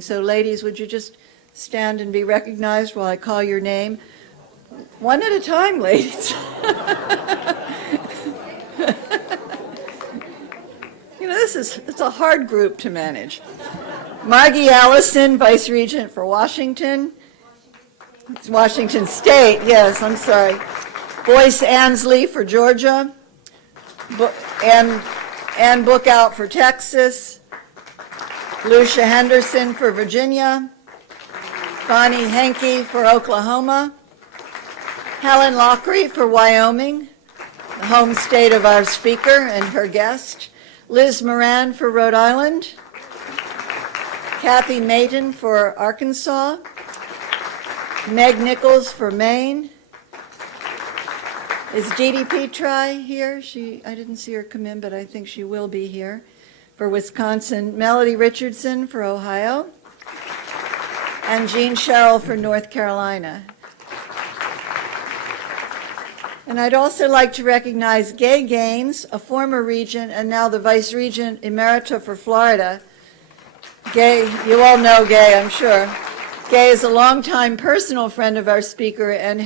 So ladies, would you just stand and be recognized while I call your name? One at a time, ladies. It's a hard group to manage. Margie Allison, Vice Regent for Washington. It's Washington State, yes, I'm sorry. Boyce Ansley for Georgia. Ann Bookout for Texas. Lucia Henderson for Virginia. Bonnie Henke for Oklahoma. Helen Lockery for Wyoming, the home state of our speaker and her guest. Liz Moran for Rhode Island. Kathy Mayton for Arkansas. Meg Nichols for Maine. Is Dee Dee Petri here? I didn't see her come in, but I think she will be here. For Wisconsin, Melody Richardson for Ohio. And Jean Sherrill for North Carolina. And I'd also like to recognize Gay Gaines, a former regent and now the Vice Regent Emerita for Florida. Gay, you all know Gay, I'm sure. Gay is a longtime personal friend of our speaker and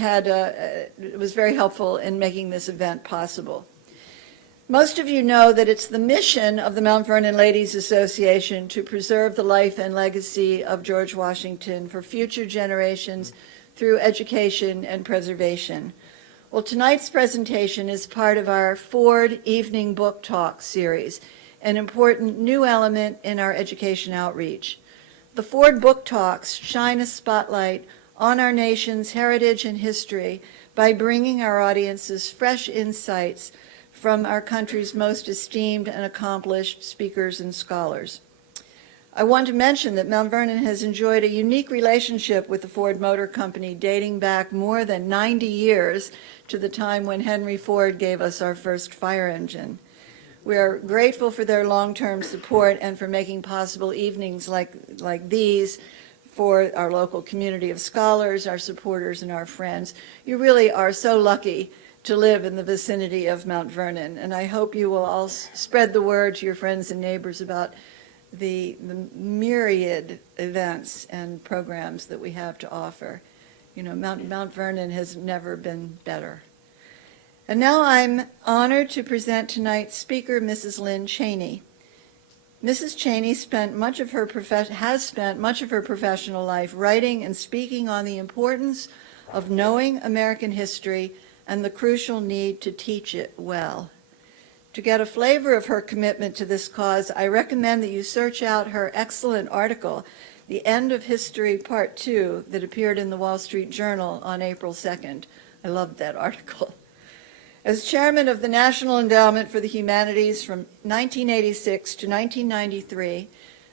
was very helpful in making this event possible. Most of you know that it's the mission of the Mount Vernon Ladies Association to preserve the life and legacy of George Washington for future generations through education and preservation. Well, tonight's presentation is part of our Ford Evening Book Talk series, an important new element in our education outreach. The Ford Book Talks shine a spotlight on our nation's heritage and history by bringing our audiences fresh insights from our country's most esteemed and accomplished speakers and scholars. I want to mention that Mount Vernon has enjoyed a unique relationship with the Ford Motor Company dating back more than 90 years to the time when Henry Ford gave us our first fire engine. We are grateful for their long-term support and for making possible evenings like these for our local community of scholars, our supporters, and our friends. You really are so lucky to live in the vicinity of Mount Vernon, and I hope you will all spread the word to your friends and neighbors about the myriad events and programs that we have to offer. You know, Mount Vernon has never been better. And now I'm honored to present tonight's speaker, Mrs. Lynne Cheney. Mrs. Cheney has spent much of her professional life writing and speaking on the importance of knowing American history and the crucial need to teach it well. To get a flavor of her commitment to this cause, I recommend that you search out her excellent article, The End of History Part 2, that appeared in the Wall Street Journal on April 2nd. I loved that article. As chairman of the National Endowment for the Humanities from 1986 to 1993,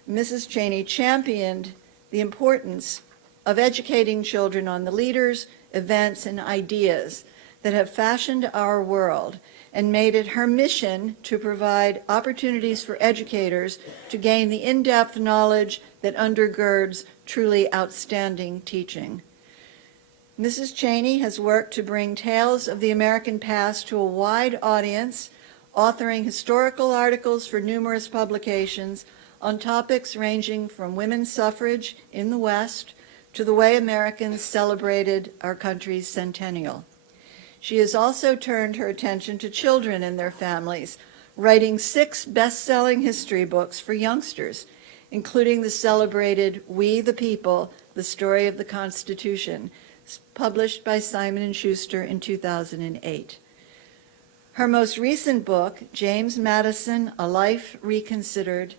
Mrs. Cheney championed the importance of educating children on the leaders, events, and ideas that have fashioned our world and made it her mission to provide opportunities for educators to gain the in-depth knowledge that undergirds truly outstanding teaching. Mrs. Cheney has worked to bring tales of the American past to a wide audience, authoring historical articles for numerous publications on topics ranging from women's suffrage in the West to the way Americans celebrated our country's centennial. She has also turned her attention to children and their families, writing 6 best-selling history books for youngsters, including the celebrated We the People, The Story of the Constitution, published by Simon & Schuster in 2008. Her most recent book, James Madison, A Life Reconsidered,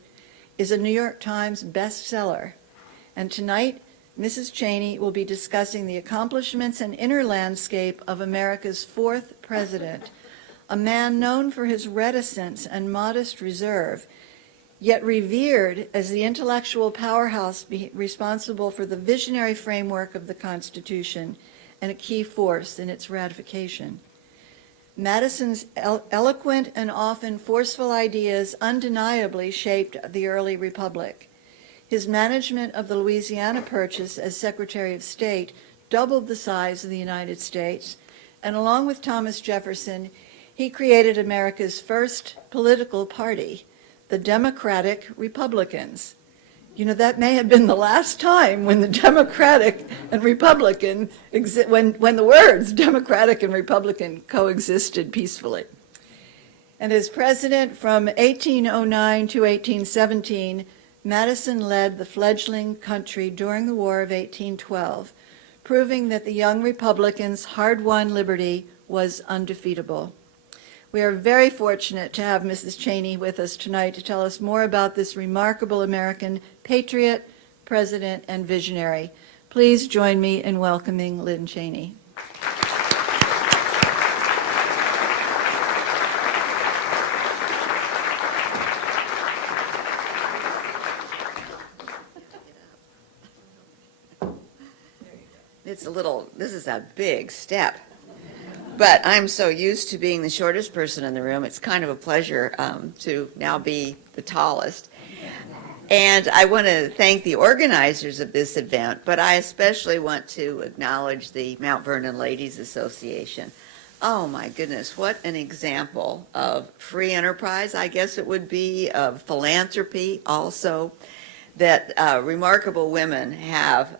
is a New York Times bestseller. And tonight, Mrs. Cheney will be discussing the accomplishments and inner landscape of America's 4th president, a man known for his reticence and modest reserve, yet revered as the intellectual powerhouse responsible for the visionary framework of the Constitution and a key force in its ratification. Madison's eloquent and often forceful ideas undeniably shaped the early republic. His management of the Louisiana Purchase as Secretary of State doubled the size of the United States, and along with Thomas Jefferson, he created America's first political party, the Democratic Republicans. You know, that may have been the last time when the Democratic and Republican, when the words Democratic and Republican coexisted peacefully. And as president from 1809 to 1817, Madison led the fledgling country during the War of 1812, proving that the young Republicans' hard-won liberty was undefeatable. We are very fortunate to have Mrs. Cheney with us tonight to tell us more about this remarkable American patriot, president, and visionary. Please join me in welcoming Lynne Cheney. This is a big step. But I'm so used to being the shortest person in the room, it's kind of a pleasure to now be the tallest. And I want to thank the organizers of this event, but I especially want to acknowledge the Mount Vernon Ladies Association. Oh my goodness, what an example of free enterprise, I guess it would be, of philanthropy also, that remarkable women have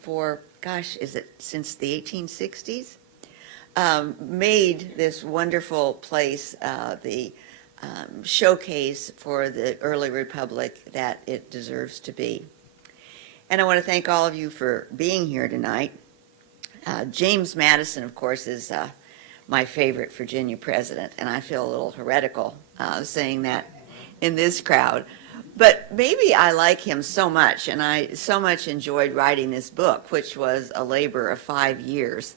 for, gosh, is it since the 1860s? Made this wonderful place the showcase for the early republic that it deserves to be. And I want to thank all of you for being here tonight. James Madison, of course, is my favorite Virginia president, and I feel a little heretical saying that in this crowd. But maybe I like him so much, and I so much enjoyed writing this book, which was a labor of 5 years.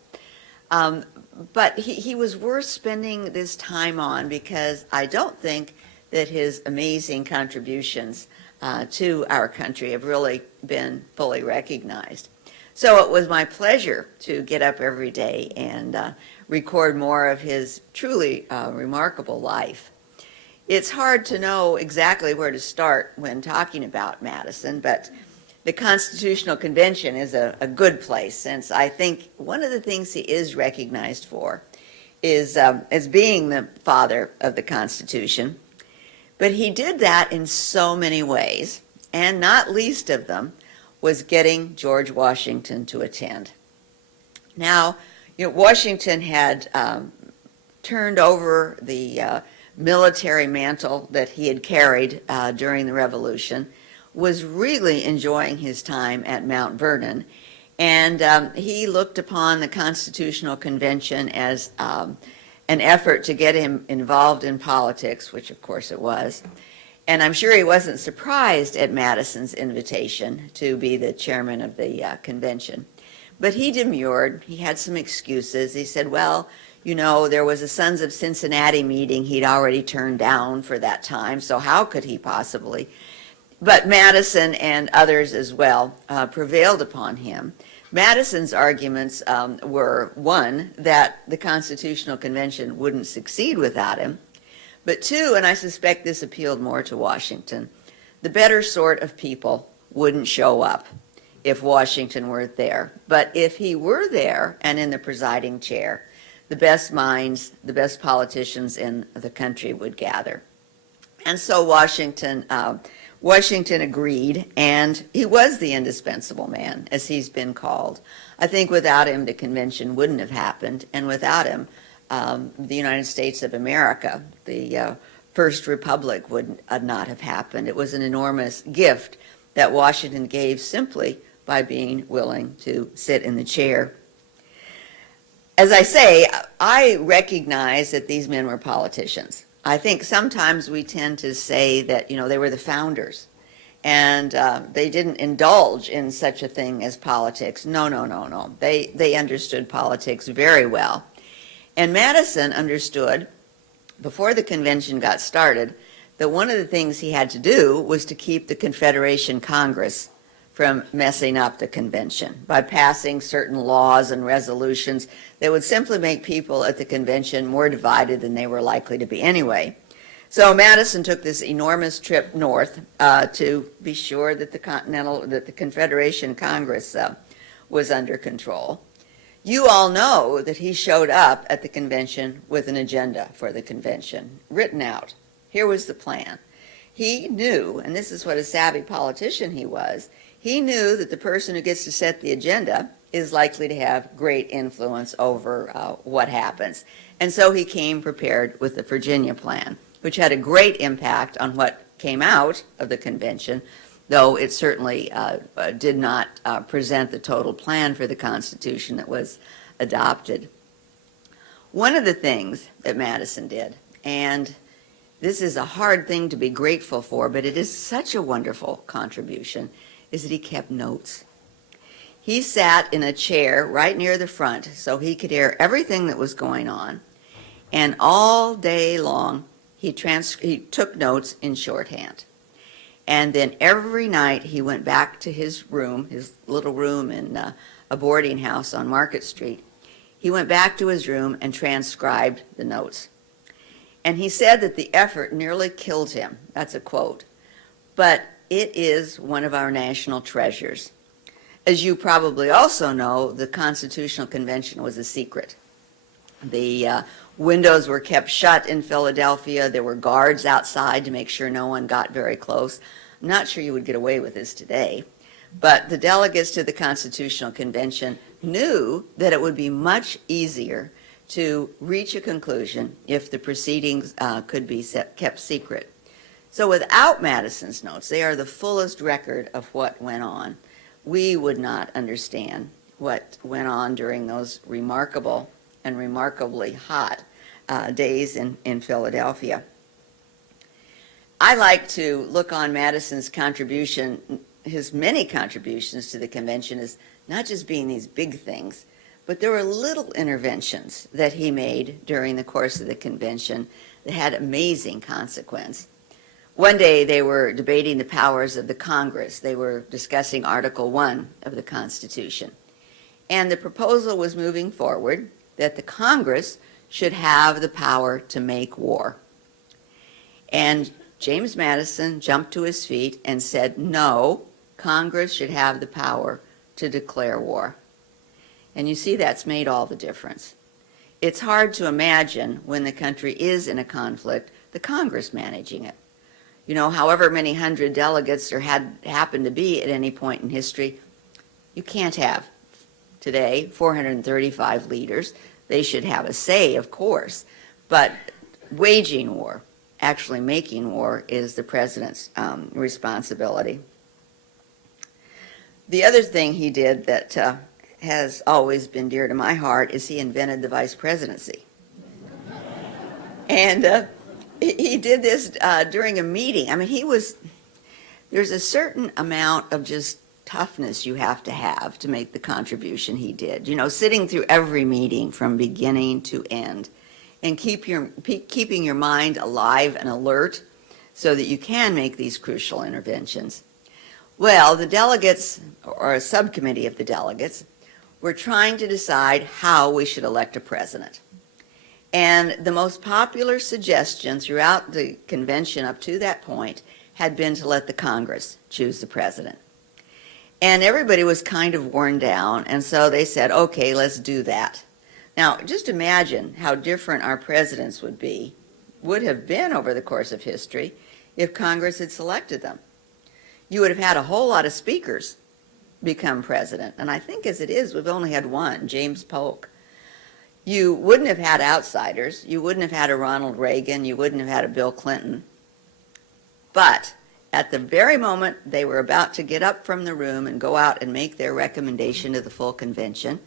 But he was worth spending this time on because I don't think that his amazing contributions to our country have really been fully recognized. So it was my pleasure to get up every day and record more of his truly remarkable life. It's hard to know exactly where to start when talking about Madison, but the Constitutional Convention is a good place, since I think one of the things he is recognized for is as being the father of the Constitution. But he did that in so many ways, and not least of them was getting George Washington to attend. Now, Washington had turned over the military mantle that he had carried during the Revolution, was really enjoying his time at Mount Vernon, and he looked upon the Constitutional Convention as an effort to get him involved in politics, which of course it was. And I'm sure he wasn't surprised at Madison's invitation to be the chairman of the convention. But he demurred. He had some excuses. He said, well, there was a Sons of Cincinnati meeting he'd already turned down for that time, so how could he possibly? But Madison and others as well prevailed upon him. Madison's arguments were, one, that the Constitutional Convention wouldn't succeed without him, but two, and I suspect this appealed more to Washington, the better sort of people wouldn't show up if Washington weren't there. But if he were there and in the presiding chair, the best minds, the best politicians in the country would gather. And so Washington agreed, and he was the indispensable man, as he's been called. I think without him, the convention wouldn't have happened, and without him, the United States of America, the First Republic, would not have happened. It was an enormous gift that Washington gave simply by being willing to sit in the chair. As I say, I recognize that these men were politicians. I think sometimes we tend to say that, they were the founders, and they didn't indulge in such a thing as politics. No. They understood politics very well. And Madison understood, before the convention got started, that one of the things he had to do was to keep the Confederation Congress from messing up the convention by passing certain laws and resolutions that would simply make people at the convention more divided than they were likely to be anyway. So Madison took this enormous trip north to be sure that the Confederation Congress was under control. You all know that he showed up at the convention with an agenda for the convention written out. Here was the plan. he knew, and this is what a savvy politician he was, he knew that the person who gets to set the agenda is likely to have great influence over what happens. And so he came prepared with the Virginia plan, which had a great impact on what came out of the convention, though it certainly did not present the total plan for the Constitution that was adopted. One of the things that Madison did, and this is a hard thing to be grateful for, but it is such a wonderful contribution, is that he kept notes. He sat in a chair right near the front so he could hear everything that was going on, and all day long he took notes in shorthand. And then every night he went back to his room, his little room in a boarding house on Market Street. He went back to his room and transcribed the notes. And he said that the effort nearly killed him. That's a quote. But it is one of our national treasures. As you probably also know, the Constitutional Convention was a secret. The windows were kept shut in Philadelphia. There were guards outside to make sure no one got very close. I'm not sure you would get away with this today. But the delegates to the Constitutional Convention knew that it would be much easier to reach a conclusion if the proceedings could be kept secret. So without Madison's notes, they are the fullest record of what went on. We would not understand what went on during those remarkable and remarkably hot days in Philadelphia. I like to look on Madison's contribution, his many contributions to the convention, as not just being these big things, but there were little interventions that he made during the course of the convention that had amazing consequence. One day they were debating the powers of the Congress. They were discussing Article 1 of the Constitution. And the proposal was moving forward that the Congress should have the power to make war. And James Madison jumped to his feet and said, no, Congress should have the power to declare war. And you see, that's made all the difference. It's hard to imagine when the country is in a conflict, the Congress managing it. You know, however many hundred delegates there happened to be at any point in history, you can't have today 435 leaders. They should have a say, of course, but waging war, actually making war, is the president's responsibility. The other thing he did that has always been dear to my heart is he invented the vice presidency. And he did this during a meeting. I mean, there's a certain amount of just toughness you have to make the contribution he did. You know, sitting through every meeting from beginning to end and keeping your mind alive and alert so that you can make these crucial interventions. Well, the delegates, or a subcommittee of the delegates, were trying to decide how we should elect a president. And the most popular suggestion throughout the convention up to that point had been to let the Congress choose the president. And everybody was kind of worn down, and so they said, okay, let's do that. Now, just imagine how different our presidents would have been over the course of history if Congress had selected them. You would have had a whole lot of speakers become president, and I think as it is, we've only had one, James Polk. You wouldn't have had outsiders. You wouldn't have had a Ronald Reagan. You wouldn't have had a Bill Clinton. But at the very moment they were about to get up from the room and go out and make their recommendation to the full convention,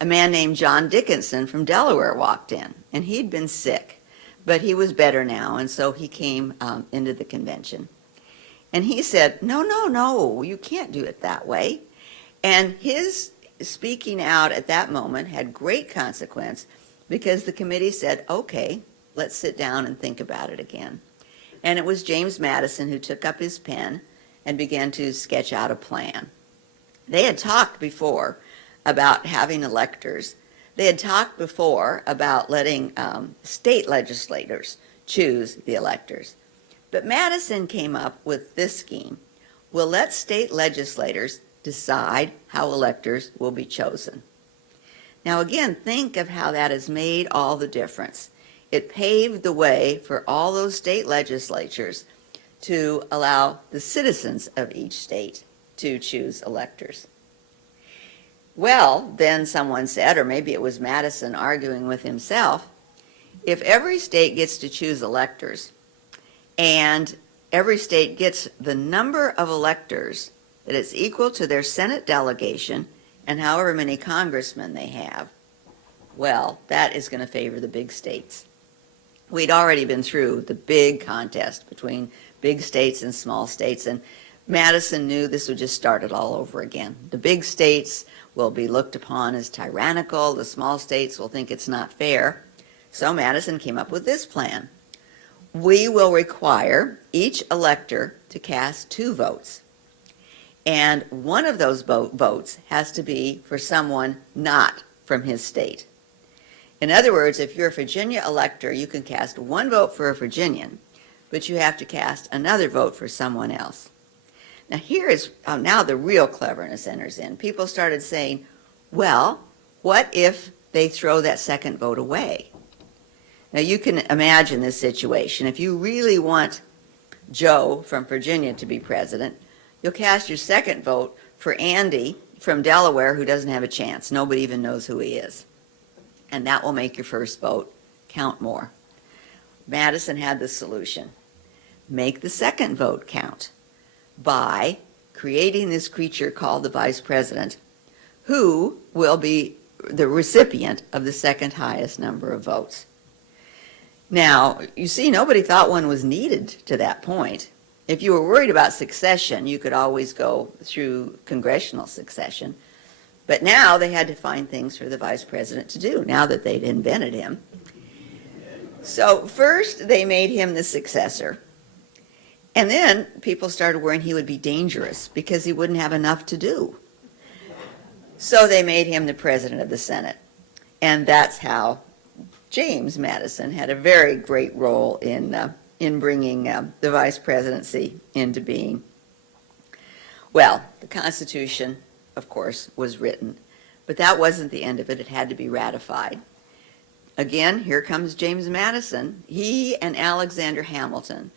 a man named John Dickinson from Delaware walked in, and he'd been sick, but he was better now, and so he came into the convention. And he said, no, you can't do it that way. And his speaking out at that moment had great consequence because the committee said, okay, let's sit down and think about it again. And it was James Madison who took up his pen and began to sketch out a plan. They had talked before about having electors. They had talked before about letting state legislators choose the electors. But Madison came up with this scheme. We'll let state legislators decide how electors will be chosen. Now again, think of how that has made all the difference. It paved the way for all those state legislatures to allow the citizens of each state to choose electors. Well, then someone said, or maybe it was Madison arguing with himself, if every state gets to choose electors and every state gets the number of electors that is equal to their Senate delegation and however many congressmen they have, well, that is going to favor the big states. We'd already been through the big contest between big states and small states, and Madison knew this would just start it all over again. The big states will be looked upon as tyrannical. The small states will think it's not fair. So Madison came up with this plan. We will require each elector to cast 2 votes. And one of those votes has to be for someone not from his state. In other words, if you're a Virginia elector, you can cast 1 vote for a Virginian, but you have to cast another vote for someone else. Now here is now the real cleverness enters in. People started saying, well, what if they throw that second vote away? Now you can imagine this situation. If you really want Joe from Virginia to be president, you'll cast your second vote for Andy from Delaware, who doesn't have a chance. Nobody even knows who he is. And that will make your first vote count more. Madison had the solution. Make the second vote count by creating this creature called the vice president, who will be the recipient of the second highest number of votes. Now, you see, nobody thought one was needed to that point. If you were worried about succession, you could always go through congressional succession. But now they had to find things for the vice president to do, now that they'd invented him. So first they made him the successor. And then people started worrying he would be dangerous because he wouldn't have enough to do. So they made him the president of the Senate. And that's how James Madison had a very great role in bringing the vice presidency into being. Well, the Constitution, of course, was written, but that wasn't the end of it. It had to be ratified. Again, here comes James Madison. He and Alexander Hamilton,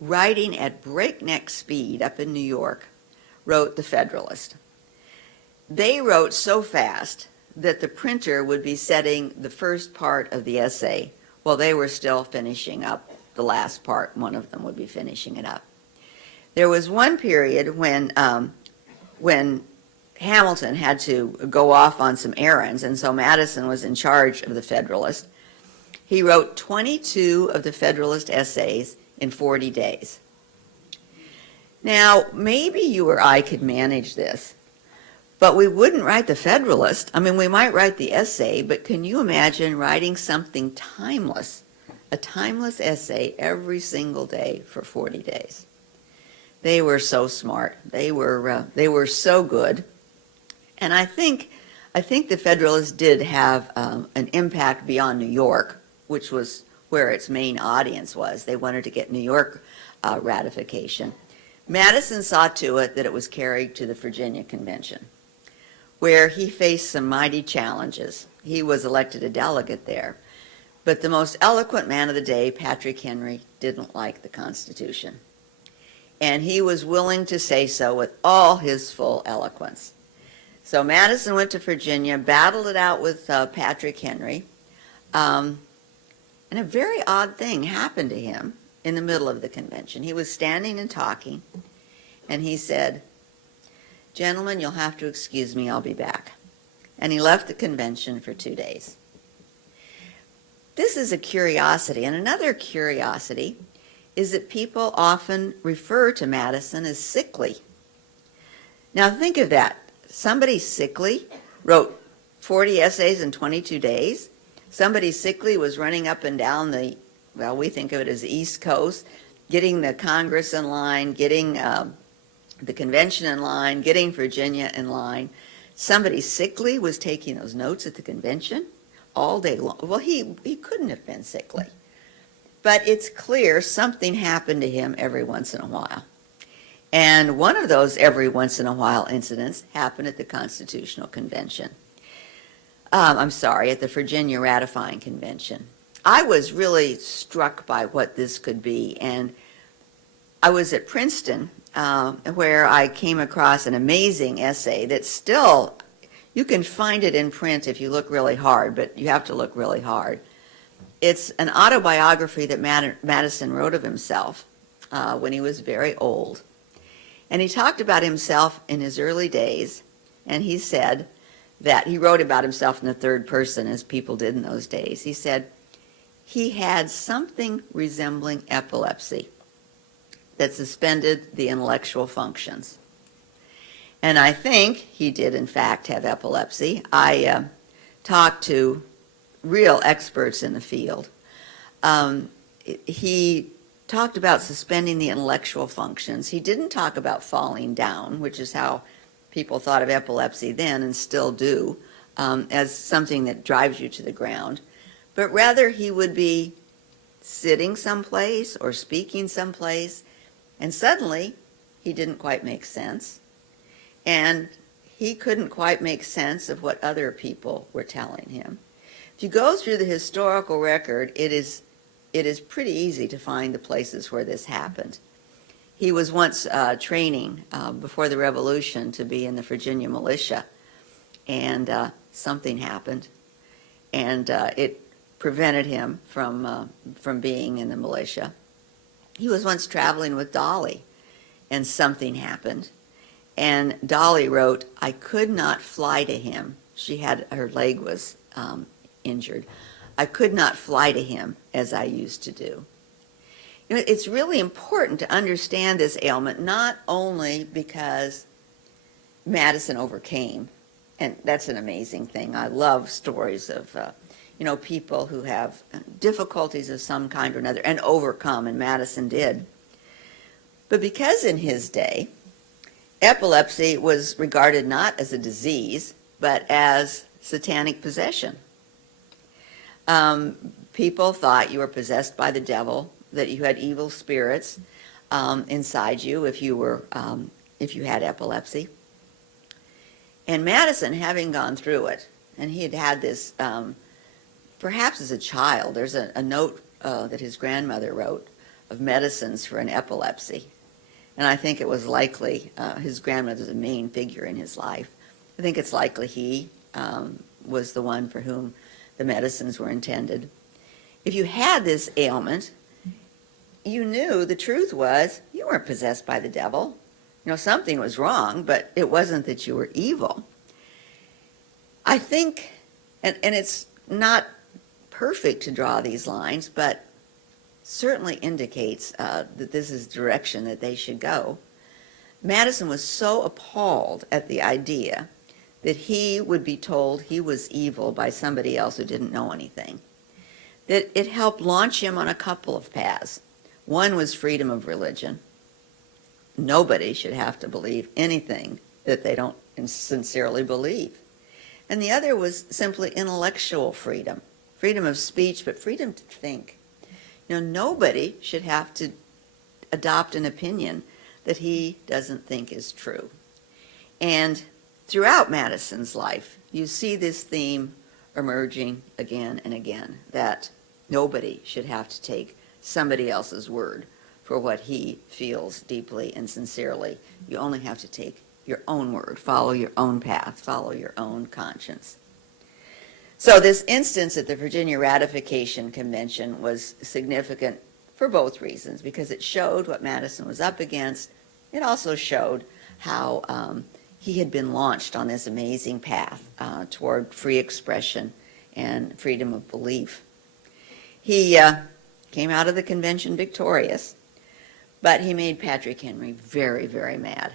riding at breakneck speed up in New York, wrote the Federalist. They wrote so fast that the printer would be setting the first part of the essay while they were still finishing up the last part. One of them would be finishing it up. There was one period when Hamilton had to go off on some errands, and so Madison was in charge of the Federalist. He wrote 22 of the Federalist essays in 40 days. Now, maybe you or I could manage this, but we wouldn't write the Federalist. I mean, we might write the essay, but can you imagine writing something timeless, a timeless essay every single day for 40 days? They were so smart. They were so good. And I think the Federalist did have an impact beyond New York, which was where its main audience was. They wanted to get New York ratification. Madison saw to it that it was carried to the Virginia Convention, where he faced some mighty challenges. He was elected a delegate there. But the most eloquent man of the day, Patrick Henry, didn't like the Constitution. And he was willing to say so with all his full eloquence. So Madison went to Virginia, battled it out with Patrick Henry, and a very odd thing happened to him in the middle of the convention. He was standing and talking, and he said, "Gentlemen, you'll have to excuse me, I'll be back." And he left the convention for 2 days. This is a curiosity, and another curiosity is that people often refer to Madison as sickly. Now think of that. Somebody sickly wrote 40 essays in 22 days. Somebody sickly was running up and down we think of it as the East Coast, getting the Congress in line, getting the convention in line, getting Virginia in line. Somebody sickly was taking those notes at the convention all day long. Well, he couldn't have been sickly. But it's clear something happened to him every once in a while. And one of those every once in a while incidents happened at the Constitutional Convention. At the Virginia Ratifying Convention. I was really struck by what this could be. And I was at Princeton, where I came across an amazing essay that still, you can find it in print if you look really hard, but you have to look really hard. It's an autobiography that Madison wrote of himself when he was very old. And he talked about himself in his early days, and he said that he wrote about himself in the third person, as people did in those days. He said he had something resembling epilepsy that suspended the intellectual functions. And I think he did, in fact, have epilepsy. I talked to real experts in the field. He talked about suspending the intellectual functions. He didn't talk about falling down, which is how people thought of epilepsy then and still do, as something that drives you to the ground. But rather he would be sitting someplace or speaking someplace, and suddenly he didn't quite make sense. And he couldn't quite make sense of what other people were telling him. If you go through the historical record, it is pretty easy to find the places where this happened. He was once training before the Revolution to be in the Virginia militia, and something happened, and it prevented him from being in the militia. He was once traveling with Dolly, and something happened, and Dolly wrote, "I could not fly to him." Her leg was injured. "I could not fly to him as I used to do." You know, it's really important to understand this ailment, not only because Madison overcame, and that's an amazing thing. I love stories of, people who have difficulties of some kind or another and overcome, and Madison did. But because in his day, epilepsy was regarded not as a disease, but as satanic possession. People thought you were possessed by the devil, that you had evil spirits inside you if you had epilepsy. And Madison, having gone through it, and he had had this, perhaps as a child, there's a note that his grandmother wrote of medicines for an epilepsy. And I think it was likely his grandmother's a main figure in his life. I think it's likely he was the one for whom the medicines were intended. If you had this ailment, you knew the truth was you weren't possessed by the devil. You know, something was wrong, but it wasn't that you were evil. I think, and it's not perfect to draw these lines, but certainly indicates that this is the direction that they should go. Madison was so appalled at the idea that he would be told he was evil by somebody else who didn't know anything, that it helped launch him on a couple of paths. One was freedom of religion. Nobody should have to believe anything that they don't sincerely believe. And the other was simply intellectual freedom, freedom of speech, but freedom to think. You know, nobody should have to adopt an opinion that he doesn't think is true. And throughout Madison's life, you see this theme emerging again and again, that nobody should have to take somebody else's word for what he feels deeply and sincerely. You only have to take your own word, follow your own path, follow your own conscience. So this instance at the Virginia Ratification Convention was significant for both reasons, because it showed what Madison was up against. It also showed how he had been launched on this amazing path toward free expression and freedom of belief. He came out of the convention victorious, but he made Patrick Henry very, very mad.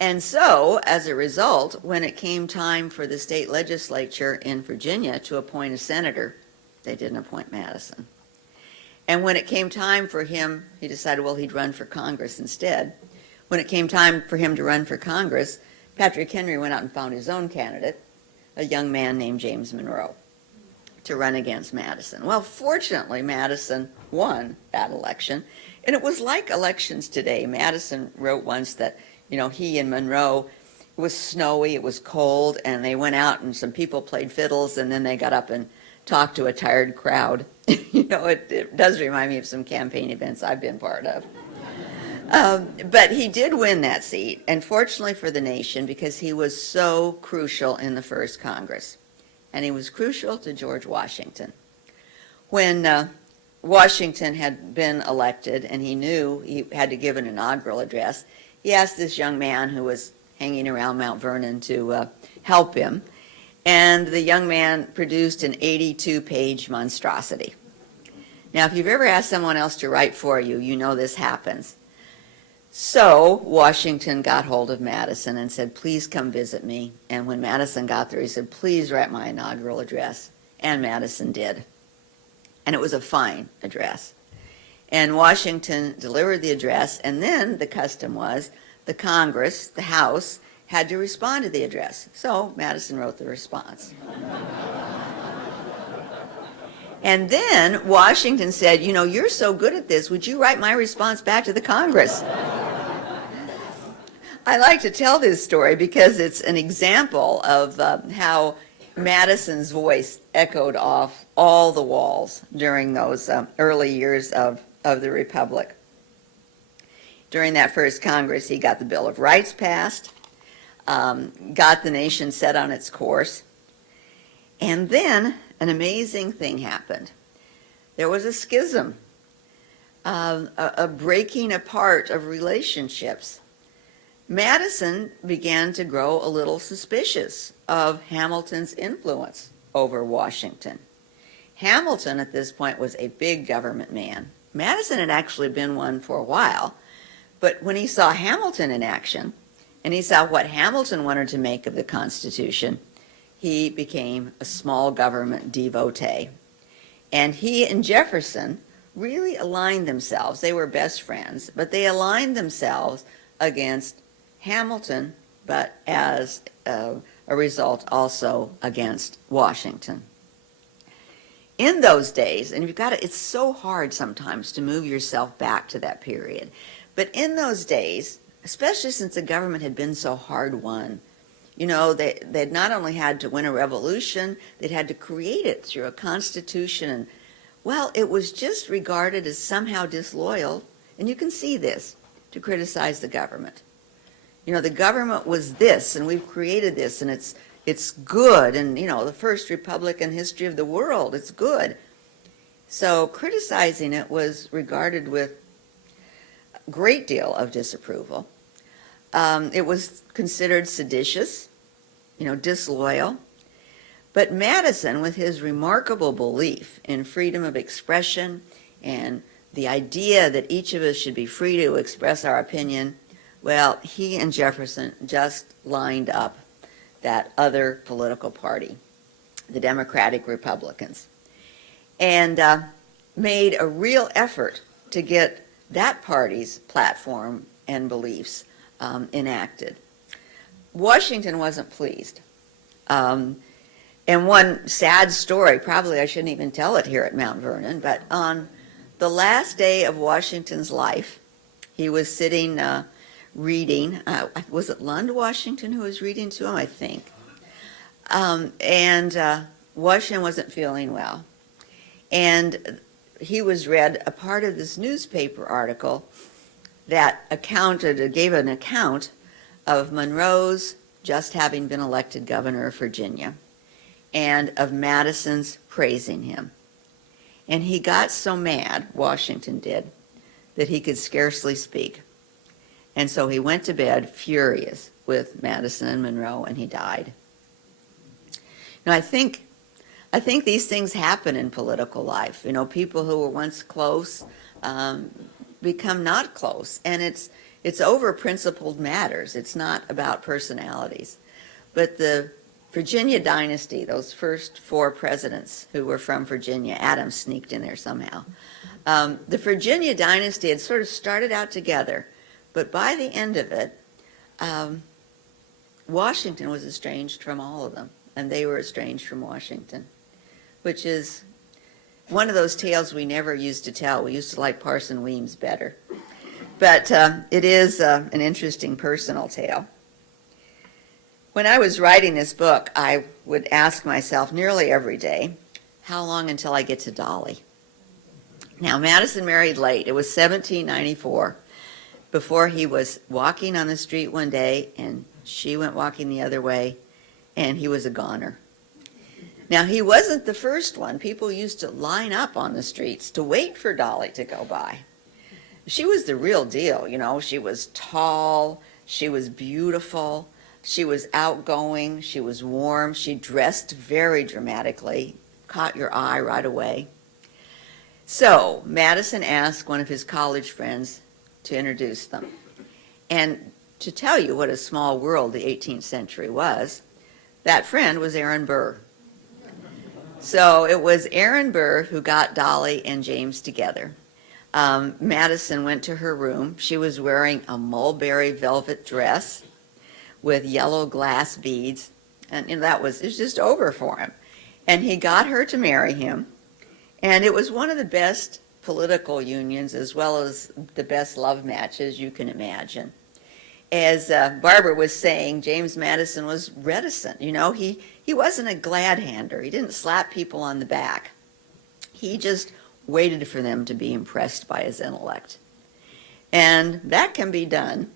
And so, as a result, when it came time for the state legislature in Virginia to appoint a senator, they didn't appoint Madison. And when it came time for him, he decided, well, he'd run for Congress instead. When it came time for him to run for Congress, Patrick Henry went out and found his own candidate, a young man named James Monroe, to run against Madison. Well, fortunately, Madison won that election, and it was like elections today. Madison wrote once that, he and Monroe, it was snowy, it was cold, and they went out and some people played fiddles, and then they got up and talked to a tired crowd. It does remind me of some campaign events I've been part of. But he did win that seat, and fortunately for the nation, because he was so crucial in the first Congress. And he was crucial to George Washington. When Washington had been elected and he knew he had to give an inaugural address, he asked this young man who was hanging around Mount Vernon to help him. And the young man produced an 82-page monstrosity. Now, if you've ever asked someone else to write for you, you know this happens. So Washington got hold of Madison and said, please come visit me. And when Madison got there, he said, please write my inaugural address. And Madison did. And it was a fine address. And Washington delivered the address, and then the custom was the Congress, the House, had to respond to the address. So Madison wrote the response. And then Washington said, you know, you're so good at this, would you write my response back to the Congress? I like to tell this story because it's an example of how Madison's voice echoed off all the walls during those early years of the Republic. During that first Congress, he got the Bill of Rights passed, got the nation set on its course, and then an amazing thing happened. There was a schism, a breaking apart of relationships. Madison began to grow a little suspicious of Hamilton's influence over Washington. Hamilton at this point was a big government man. Madison had actually been one for a while, but when he saw Hamilton in action, and he saw what Hamilton wanted to make of the Constitution, he became a small government devotee. And he and Jefferson really aligned themselves. They were best friends, but they aligned themselves against Hamilton, but as a result also against Washington. In those days, and it's so hard sometimes to move yourself back to that period, but in those days, especially since the government had been so hard won, you know, they'd not only had to win a revolution, they'd had to create it through a constitution. And, well, it was just regarded as somehow disloyal, and you can see this, to criticize the government. You know, the government was this, and we've created this, and it's good, and, you know, the first republic in history of the world, it's good. So criticizing it was regarded with a great deal of disapproval. It was considered seditious, you know, disloyal. But Madison, with his remarkable belief in freedom of expression and the idea that each of us should be free to express our opinion, well, he and Jefferson just lined up that other political party, the Democratic Republicans, and made a real effort to get that party's platform and beliefs enacted. Washington wasn't pleased. And one sad story, probably I shouldn't even tell it here at Mount Vernon, but on the last day of Washington's life, he was sitting reading. Was it Lund Washington who was reading to him, I think? And Washington wasn't feeling well. And he was read a part of this newspaper article that gave an account of Monroe's just having been elected governor of Virginia and of Madison's praising him. And he got so mad, Washington did, that he could scarcely speak. And so he went to bed furious with Madison and Monroe, and he died. Now, I think these things happen in political life. You know, people who were once close become not close, and it's over principled matters. It's not about personalities. But the Virginia dynasty, those first 4 presidents who were from Virginia, Adams sneaked in there somehow. The Virginia dynasty had sort of started out together, but by the end of it, Washington was estranged from all of them, and they were estranged from Washington, which is one of those tales we never used to tell. We used to like Parson Weems better. But it is an interesting personal tale. When I was writing this book, I would ask myself nearly every day, how long until I get to Dolly? Now, Madison married late. It was 1794. before he was walking on the street one day, and she went walking the other way, and he was a goner. Now, he wasn't the first one. People used to line up on the streets to wait for Dolly to go by. She was the real deal, you know. She was tall, she was beautiful, she was outgoing, she was warm, she dressed very dramatically, caught your eye right away. So Madison asked one of his college friends to introduce them. And to tell you what a small world the 18th century was, that friend was Aaron Burr. So it was Aaron Burr who got Dolly and James together. Madison went to her room. She was wearing a mulberry velvet dress with yellow glass beads, and it was just over for him. And he got her to marry him, and it was one of the best political unions as well as the best love matches you can imagine. As Barbara was saying, James Madison was reticent. You know, he wasn't a glad hander. He didn't slap people on the back. He just waited for them to be impressed by his intellect. And that can be done,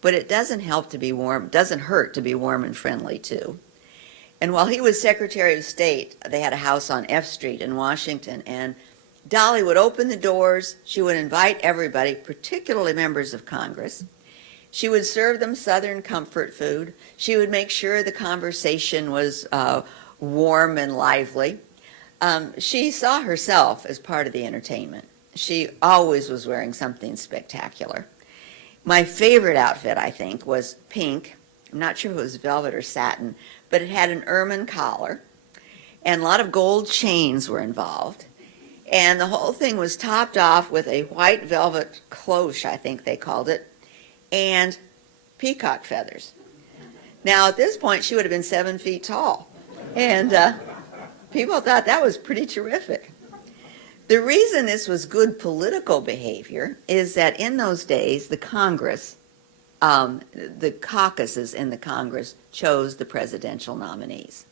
but it doesn't help to be warm, doesn't hurt to be warm and friendly too. And while he was Secretary of State, they had a house on F Street in Washington, and Dolly would open the doors. She would invite everybody, particularly members of Congress. She would serve them Southern comfort food. She would make sure the conversation was warm and lively. She saw herself as part of the entertainment. She always was wearing something spectacular. My favorite outfit, I think, was pink. I'm not sure if it was velvet or satin, but it had an ermine collar, and a lot of gold chains were involved. And the whole thing was topped off with a white velvet cloche, I think they called it, and peacock feathers. Now, at this point, she would have been 7 feet tall. And people thought that was pretty terrific. The reason this was good political behavior is that in those days, the Congress, the caucuses in the Congress chose the presidential nominees.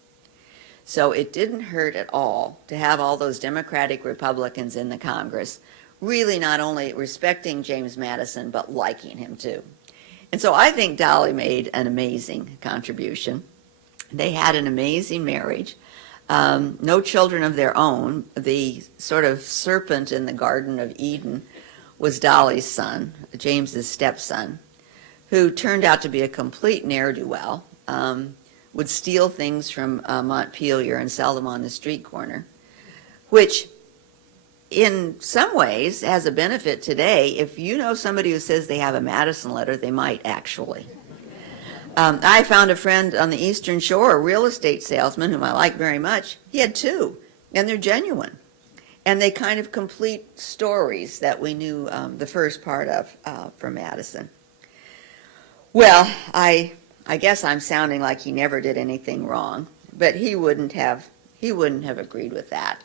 So it didn't hurt at all to have all those Democratic Republicans in the Congress really not only respecting James Madison, but liking him too. And so I think Dolly made an amazing contribution. They had an amazing marriage. No children of their own. The sort of serpent in the Garden of Eden was Dolly's son, James's stepson, who turned out to be a complete ne'er-do-well, would steal things from Montpelier and sell them on the street corner, which in some ways has a benefit today. If you know somebody who says they have a Madison letter, they might actually. I found a friend on the Eastern Shore, a real estate salesman whom I like very much. He had 2, and they're genuine. And they kind of complete stories that we knew the first part of from Madison. Well, I guess I'm sounding like he never did anything wrong, but he wouldn't have agreed with that.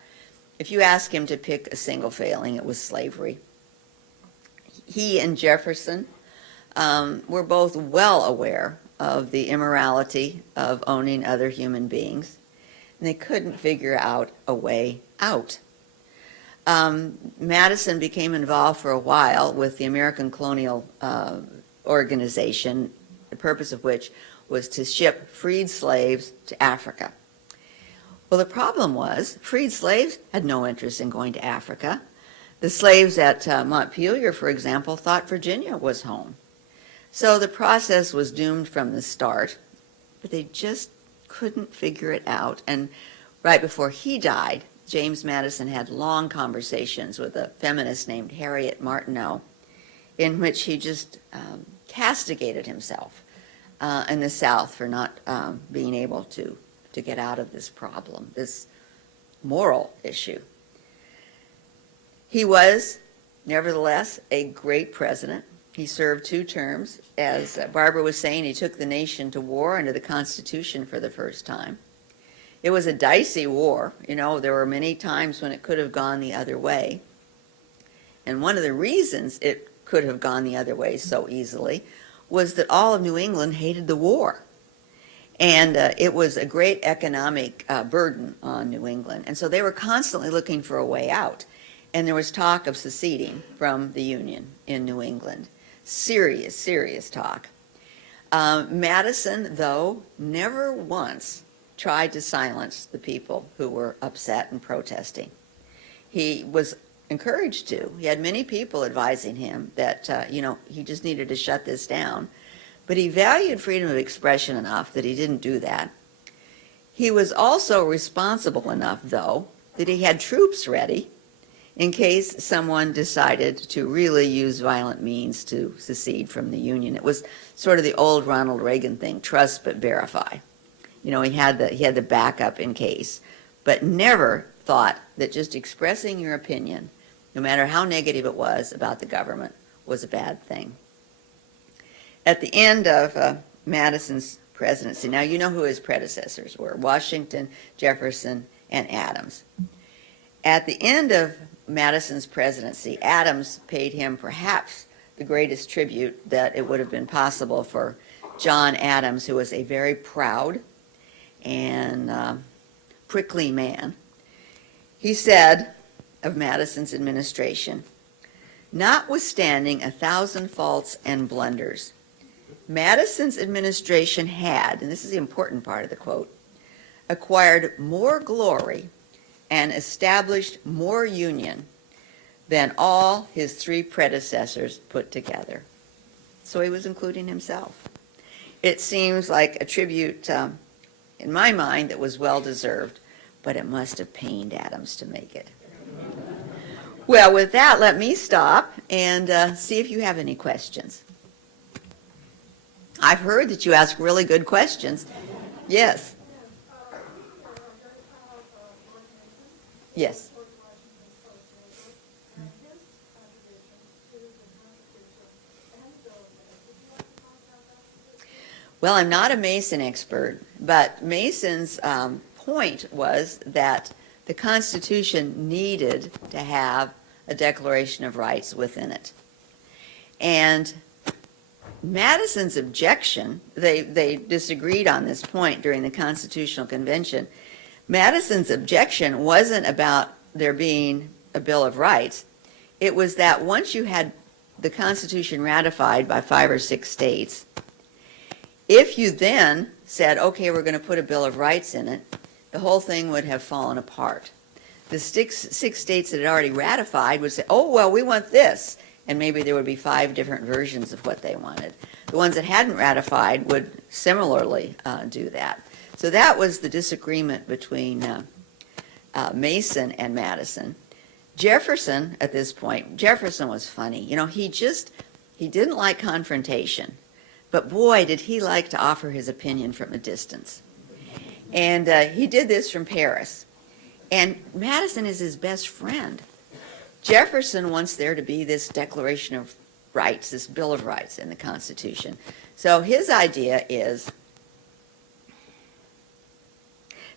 If you ask him to pick a single failing, it was slavery. He and Jefferson were both well aware of the immorality of owning other human beings, and they couldn't figure out a way out. Madison became involved for a while with the American Colonial Organization, the purpose of which was to ship freed slaves to Africa. Well, the problem was freed slaves had no interest in going to Africa. The slaves at Montpelier, for example, thought Virginia was home. So the process was doomed from the start, but they just couldn't figure it out. And right before he died, James Madison had long conversations with a feminist named Harriet Martineau, in which he just castigated himself in the South for not being able to get out of this problem, this moral issue. He was, nevertheless, a great president. He served 2 terms. As Barbara was saying, he took the nation to war under the Constitution for the first time. It was a dicey war. You know, there were many times when it could have gone the other way. And one of the reasons it could have gone the other way so easily was that all of New England hated the war. And it was a great economic burden on New England. And so they were constantly looking for a way out. And there was talk of seceding from the Union in New England. Serious, serious talk. Madison, though, never once tried to silence the people who were upset and protesting. He was encouraged to. He had many people advising him that, he just needed to shut this down. But he valued freedom of expression enough that he didn't do that. He was also responsible enough, though, that he had troops ready in case someone decided to really use violent means to secede from the Union. It was sort of the old Ronald Reagan thing, trust but verify. He had the backup in case, but never thought that just expressing your opinion, no matter how negative it was about the government, was a bad thing. At the end of Madison's presidency, now you know who his predecessors were, Washington, Jefferson, and Adams. At the end of Madison's presidency, Adams paid him perhaps the greatest tribute that it would have been possible for John Adams, who was a very proud and prickly man. He said of Madison's administration, "Notwithstanding 1,000 faults and blunders, Madison's administration had," and this is the important part of the quote, "acquired more glory and established more union than all his 3 predecessors put together." So he was including himself. It seems like a tribute, in my mind, that was well-deserved, but it must have pained Adams to make it. Well, with that, let me stop and see if you have any questions. I've heard that you ask really good questions. Yes. Yes. Well, I'm not a Mason expert, but Mason's point was that the Constitution needed to have a Declaration of Rights within it. And Madison's objection, they disagreed on this point during the Constitutional Convention. Madison's objection wasn't about there being a Bill of Rights. It was that once you had the Constitution ratified by 5 or 6 states, if you then said, okay, we're going to put a Bill of Rights in it, the whole thing would have fallen apart. The six states that had already ratified would say, oh, well, we want this. And maybe there would be 5 different versions of what they wanted. The ones that hadn't ratified would similarly do that. So that was the disagreement between Mason and Madison. Jefferson, at this point, Jefferson was funny. He didn't like confrontation. But boy, did he like to offer his opinion from a distance. And he did this from Paris. And Madison is his best friend. Jefferson wants there to be this Declaration of Rights, this Bill of Rights in the Constitution. So his idea is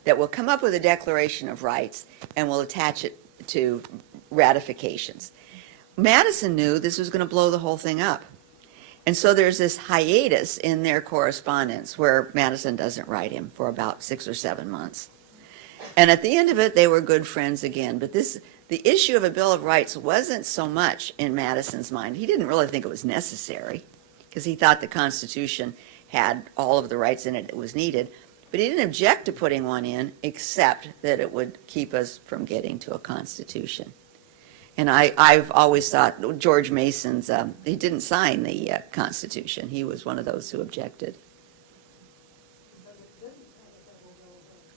that we'll come up with a Declaration of Rights and we'll attach it to ratifications. Madison knew this was going to blow the whole thing up. And so there's this hiatus in their correspondence where Madison doesn't write him for about 6 or 7 months. And at the end of it, they were good friends again. But the issue of a Bill of Rights wasn't so much in Madison's mind. He didn't really think it was necessary because he thought the Constitution had all of the rights in it that was needed. But he didn't object to putting one in except that it would keep us from getting to a Constitution. And I've always thought George Mason's, he didn't sign the Constitution. He was one of those who objected.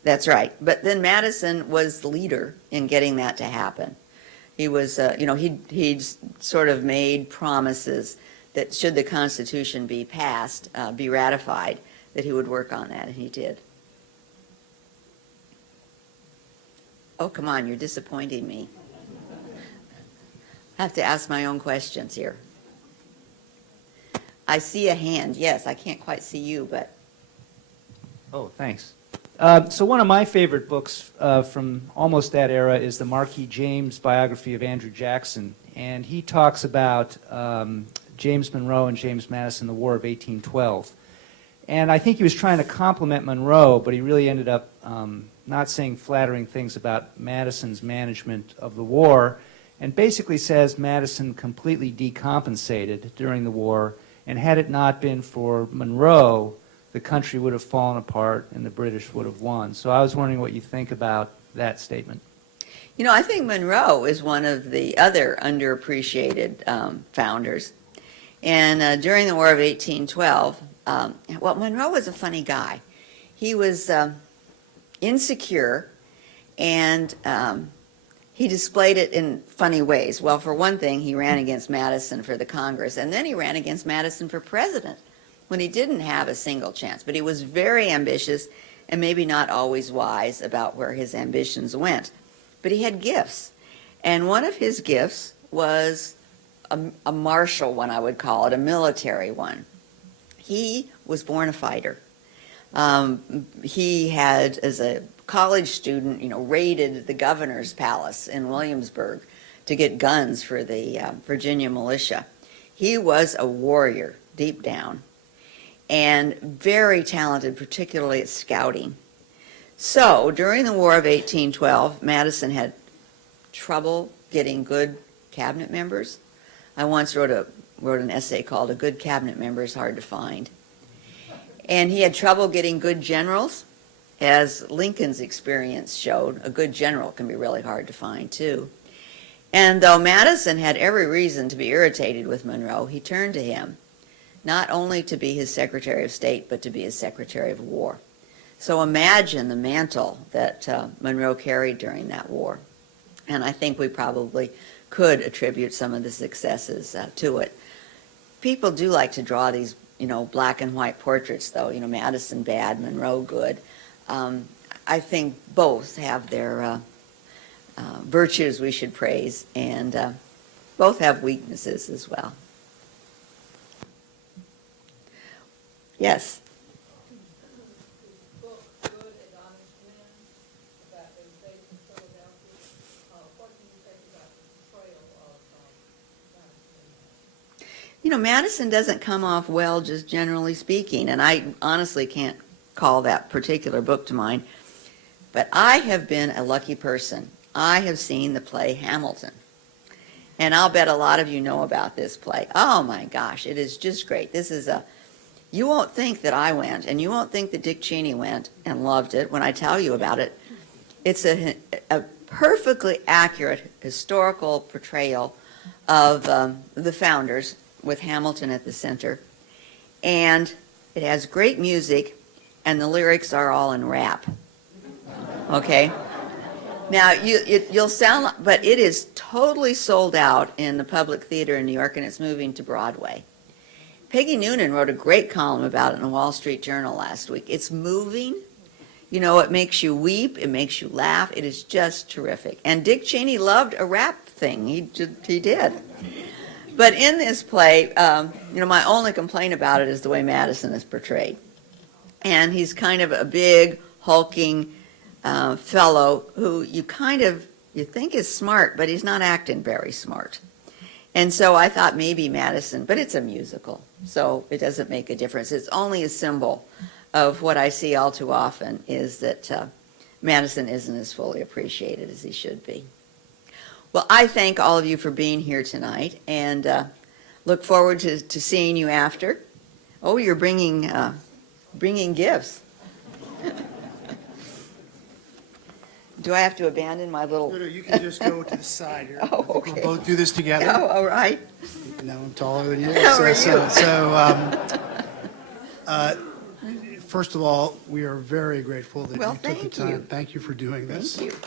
That's right. But then Madison was the leader in getting that to happen. He was, he'd sort of made promises that should the Constitution be passed, be ratified, that he would work on that, and he did. Oh, come on, you're disappointing me. I have to ask my own questions here. I see a hand. Yes, I can't quite see you, but. Oh, thanks. So one of my favorite books from almost that era is the Marquis James biography of Andrew Jackson. And he talks about James Monroe and James Madison, the War of 1812. And I think he was trying to compliment Monroe, but he really ended up not saying flattering things about Madison's management of the war. and basically says Madison completely decompensated during the war, and had it not been for Monroe, the country would have fallen apart and the British would have won. So I was wondering what you think about that statement. You know, I think Monroe is one of the other underappreciated founders. And during the War of 1812, well, Monroe was a funny guy. He was insecure, and he displayed it in funny ways. Well, for one thing, he ran against Madison for the Congress, and then he ran against Madison for president when he didn't have a single chance. But he was very ambitious and maybe not always wise about where his ambitions went. But he had gifts, and one of his gifts was a martial one, I would call it, a military one. He was born a fighter. He had, as a college student, raided the governor's palace in Williamsburg to get guns for the Virginia militia. He was a warrior deep down and very talented, particularly at scouting. So during the War of 1812, Madison had trouble getting good cabinet members. I once wrote an essay called "A Good Cabinet Member is Hard to Find." And he had trouble getting good generals. As Lincoln's experience showed, a good general can be really hard to find too. And though Madison had every reason to be irritated with Monroe, he turned to him, not only to be his Secretary of State, but to be his Secretary of War. So imagine the mantle that Monroe carried during that war. And I think we probably could attribute some of the successes to it. People do like to draw these, black and white portraits, though. Madison bad, Monroe good. I think both have their virtues we should praise, and both have weaknesses as well. Yes. Madison doesn't come off well, just generally speaking, and I honestly can't call that particular book to mind. But I have been a lucky person. I have seen the play Hamilton, and I'll bet a lot of you know about this play. Oh my gosh, it is just great. You won't think that I went, and you won't think that Dick Cheney went and loved it when I tell you about it. It's a perfectly accurate historical portrayal of the founders, with Hamilton at the center. And it has great music, and the lyrics are all in rap. Okay? Now, you'll sound, but it is totally sold out in the Public Theater in New York, and it's moving to Broadway. Peggy Noonan wrote a great column about it in the Wall Street Journal last week. It's moving. It makes you weep. It makes you laugh. It is just terrific. And Dick Cheney loved a rap thing. He did. But in this play, my only complaint about it is the way Madison is portrayed. And he's kind of a big, hulking fellow who you think is smart, but he's not acting very smart. And so I thought maybe Madison, but it's a musical, so it doesn't make a difference. It's only a symbol of what I see all too often, is that Madison isn't as fully appreciated as he should be. Well, I thank all of you for being here tonight, and look forward to seeing you after. Oh, you're bringing gifts. Do I have to abandon my little... No, you can just go to the side here. Oh, okay. We'll both do this together. Oh, all right. No, I'm taller than you. How are you? First of all, we are very grateful that Well, you took the thank time. you. Thank you for doing this. Thank you.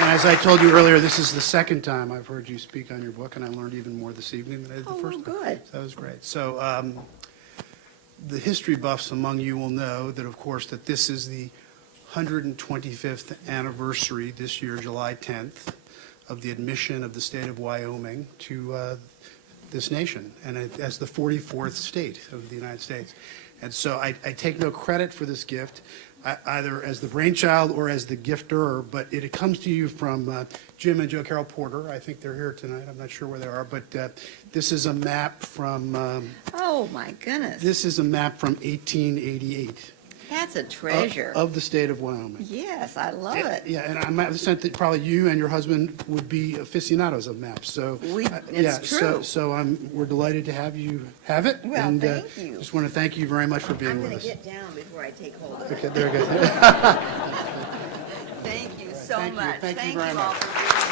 And as I told you earlier, this is the second time I've heard you speak on your book, and I learned even more this evening than I did the first time. Good. So that was great. So the history buffs among you will know that, of course, that this is the 125th anniversary this year, July 10th, of the admission of the state of Wyoming to this nation, and as the 44th state of the United States. And so I take no credit for this gift, either as the brainchild or as the gifter, but it comes to you from Jim and Joe Carroll Porter. I think they're here tonight. I'm not sure where they are, but this is a map from... Oh, my goodness. This is a map from 1888. That's a treasure. of the state of Wyoming. Yes, I love it. Yeah, and I'm sent that probably you and your husband would be aficionados of maps, so. Yeah, It's true. So we're delighted to have you have it. Well, and, thank you. Just want to thank you very much for I'm being going with to us. get down before I take hold of it. Okay, there we go. Thank you so Thank you. much. Thank you very all much. for being here.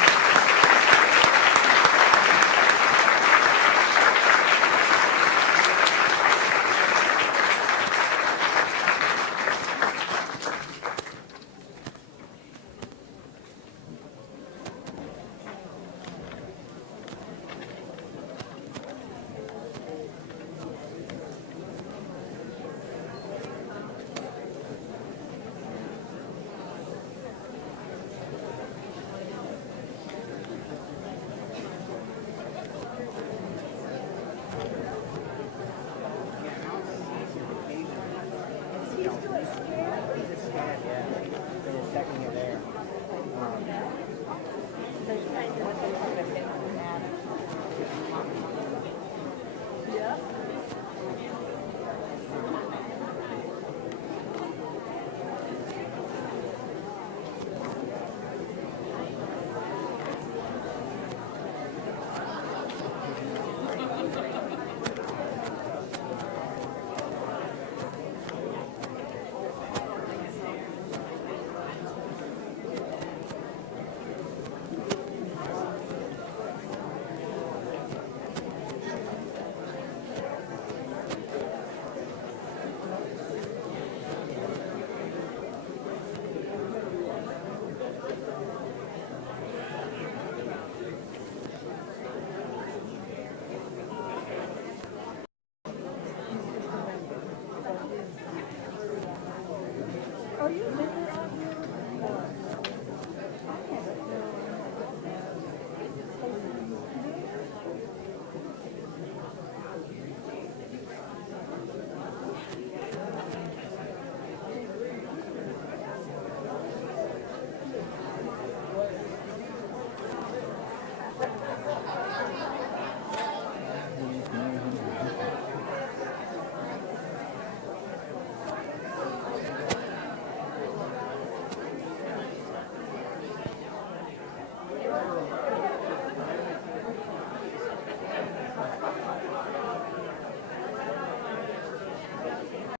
Are you